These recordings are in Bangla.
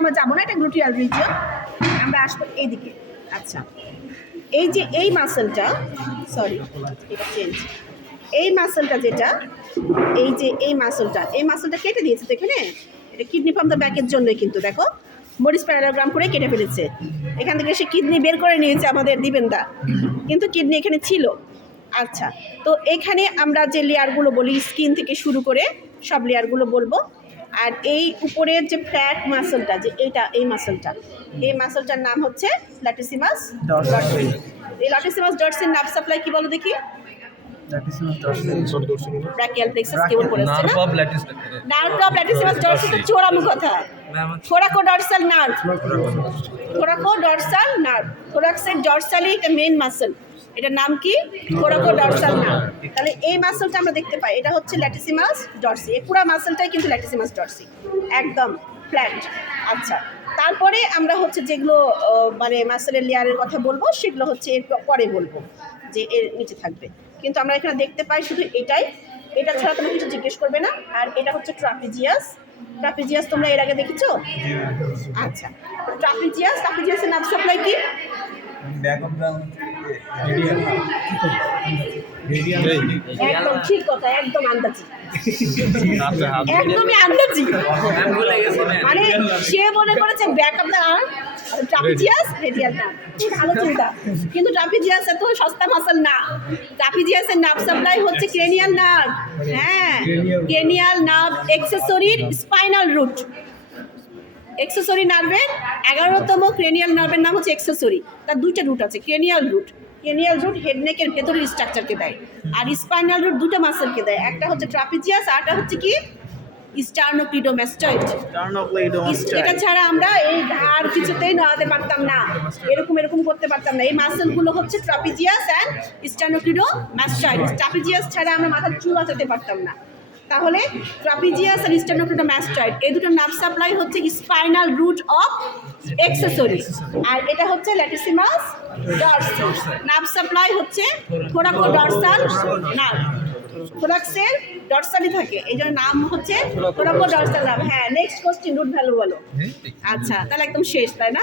আমরা যাবো না, এটা গ্লুটিয়াল রিজিয়ন। আমরা আসবো এইদিকে। আচ্ছা, এই যে এই মাসেলটা, সরি এটা চেঞ্জ, এই মাসেলটা যেটা, এই যে এই মাসেলটা কেটে দিয়েছে তো এখানে, এটা কিডনি ফ্রম দ্য ব্যাকের জন্যই কিন্তু দেখো মরিস প্যারাগ্রাম করে কেটে ফেলেছে। এখান থেকে সে কিডনি বের করে নিয়েছে আমাদের দিবেনদা, কিন্তু কিডনি এখানে ছিল। আচ্ছা, তো এখানে আমরা যে লেয়ারগুলো বলি স্কিন থেকে শুরু করে সব লেয়ারগুলো বলবো। আর এই উপরের যে ফ্ল্যাট মাসেলটা, যে এই মাসেলটার নাম হচ্ছে ল্যাটিসিমাস ডরসি। এই ল্যাটিসিমাস ডরসির নার্ভ সাপ্লাই কি বলো দেখি? ব্র্যাকিয়াল প্লেক্সাস কেবল পড়েছে না, নার্ভ অফ ল্যাটিসিমাস ডরসি তো চোরামু কথা। থোরাকোডর্সাল নার্ভ, থোরাক্সের ডরসালি এটা মেইন মাসেল, এটার নাম কি? থোরাকোডর্সাল নার্ভ। তাহলে এই মাসেলটা আমরা দেখতে পাই, এটা হচ্ছে ল্যাটিসিমাস ডরসি। এই পুরো মাসেলটাই কিন্তু ল্যাটিসিমাস ডরসি, একদম ফ্ল্যাট। আচ্ছা, তারপরে আমরা হচ্ছে যেগুলো মানে মাসেলের লেয়ারের কথা বলবো সেগুলো হচ্ছে এর পরে বলবো, যে এর নিচে থাকবে। কিন্তু আমরা এখানে দেখতে পাই শুধু এটাই, এটা ছাড়া তোমরা কিছু জিজ্ঞেস করবে না। আর এটা হচ্ছে ট্রাপিজিয়াস। তোমরা এর আগে দেখেছো? আচ্ছা, ট্রাপিজিয়াসের নার্ভ সাপ্লাই কি? একদম ঠিক কথা, একদম আন্দাজি, একদমই আন্দাজি। মানে সে মনে করেছে back of the arm, trapezius radial nerve, ভালো চিন্তা। কিন্তু ট্রাপিজিয়াস এত সস্তা মাসল না। ট্রাপিজিয়াসের নার্ভ সাপ্লাই হচ্ছে ক্রেনিয়াল নার্ভ। হ্যাঁ, cranial nerve accessory spinal root. Accessory নার্ভের 11তম ক্রেনিয়াল নার্ভের নাম হচ্ছে এক্সেসরি। তার দুইটা রুট আছে, ক্রেনিয়াল রুট হেডনেকের ভেতরের স্ট্রাকচারকে দেয়, আর স্পাইনাল রুট দুটো মাসেলকে দেয়। একটা হচ্ছে ট্রাপিজিয়াস, আরটা হচ্ছে কি? স্টার্নোক্লিডোমাস্টয়েড। এটা ছাড়া আমরা এই ঘাড় কিছুতেই নড়াতে পারতাম না, এরকম করতে পারতাম না। এই মাসেলগুলো হচ্ছে ট্রাপিজিয়াস অ্যান্ড স্টার্নোক্লিডোমাস্টয়েড। ট্রাপিজিয়াস ছাড়া আমরা মাথার চুল আঁচাতে পারতাম না। তাহলে ট্রাপিজিয়াস আর স্টার্নোক্লিডোমাস্টয়েড এই দুটো নার্ভ সাপ্লাই হচ্ছে স্পাইনাল রুট অফ এক্সেসরি, আর এটা হচ্ছে ল্যাটিসিমাস ডরসি। নার্ভ সাপ্লাই হচ্ছে থোরাকোডর্সাল নার্ভ, থোরাক্সের ডরসালি থাকে, এই জন্য নাম হচ্ছে থোরাকোডর্সাল নার্ভ। হ্যাঁ, নেক্সট কোশ্চেন, রুট ভ্যালু বলো। আচ্ছা, তাহলে একদম শেষ, তাই না?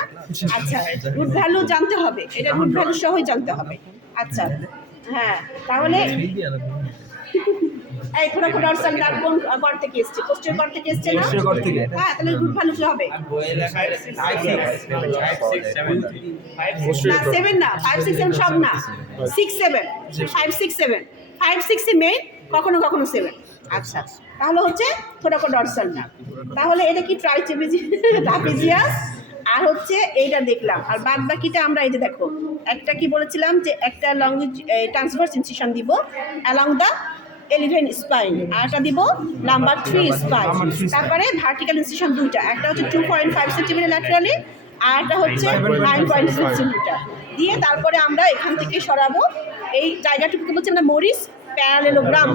আচ্ছা, রুট ভ্যালু জানতে হবে, এটা রুট ভ্যালু সহই জানতে হবে। আচ্ছা, হ্যাঁ, তাহলে এই থোরাকোডর্সাল নার্ভ কোন কর থেকে এসেছে? পোস্টেরিয়র কর থেকে এসেছে না? হ্যাঁ, তাহলে রুট ভ্যালু কি হবে? 7 না, 5 6 7 সব না, 6 7 5 6 7 5 6 এ মেইন, কখনো 7। আচ্ছা, তাহলে হচ্ছে থোরাকোডর্সাল নার্ভ। তাহলে এটা কি ট্রাপিজিয়াস আর হচ্ছে এইটা দেখলাম, আর বাদ বাকিটা আমরা এই যে দেখো, একটা কি বলেছিলাম যে একটা ট্রান্সভার্স ইনসিশন দিব অ্যালং দ্য এলিভেন স্পাইন, আরটা দিব নাম্বার 3 স্পাইন। তারপরে ভার্টিক্যাল ইনসিশন দুইটা, একটা হচ্ছে 2.5 সেন্টিমিটার ল্যাটারালি, আরটা হচ্ছে 9.6 সেন্টিমিটার দিয়ে। তারপরে আমরা এখান থেকে সরাবো এই জায়গাটুকুকে বলছি আমরা মরিস প্যারালেলোগ্রাম।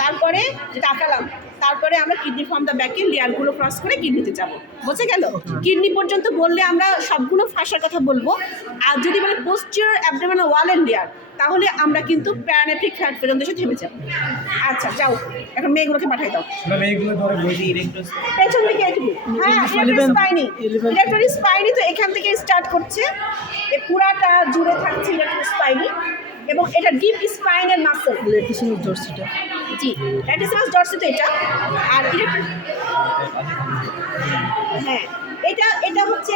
তারপরে যেটা আঁকালাম, তারপরে আমরা কিডনি ফ্রম দ্য ব্যাকের লেয়ারগুলো ক্রস করে কিডনিতে যাব। বুঝে গেল? কিডনি পর্যন্ত বললে আমরা সবগুলো ফাঁসার কথা বলবো, আর যদি বলে পোস্টিরিয়র অ্যাবডোমিনাল ওয়ালের লেয়ার, তাহলে আমরা কিন্তু প্যারানেফ্রিক ফ্যাট পর্যন্ত এসে থেমে যাব। আচ্ছা, যাও এখন মেয়েগুলোকে পাঠাই দাও পেছন দিকে একটু। হ্যাঁ, ইলেকট্রো স্পাইনি তো এখান থেকে স্টার্ট করছে, এই পুরাটা জুড়ে থাকছে ইলেকট্রো স্পাইনি, এবং এটা ডিপ স্পাইনের মাসল। ল্যাটিসিমাস ডরসিটা, জি ল্যাটিসিমাস ডরসি তো এটা। আর হ্যাঁ, এটা হচ্ছে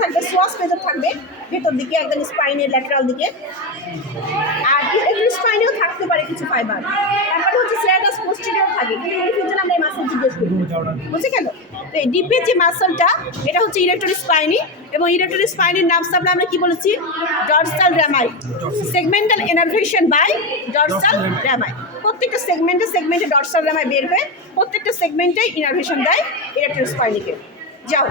থাকবে সোয়াস মেজর থাকবে ভেতর দিকে একদম স্পাইনের ল্যাটারাল দিকে, আর একটু স্পাইনেও থাকতে পারে কিছু ফাইবার। তারপরে হচ্ছে সিরাটাস পোস্টেরিয়র থাকে, কিন্তু কনফিউশন আমরা এই মাসল জিজ্ঞেস করি। বুঝে গেল? তো এই ডিপের যে মাসলটা, এটা হচ্ছে ইরেক্টর স্পাইনি, এবং ইরেক্টর স্পাইনের নার্ভ সাপ্লাই আমরা কি বলেছি? Dorsal rami, segmental innervation by dorsal rami. প্রত্যেকটা সেগমেন্টে ডরসাল রামাই বের হয়ে প্রত্যেকটা সেগমেন্টে ইনারভেশন দেয় ইরেক্টর স্পাইনিকে। যাও।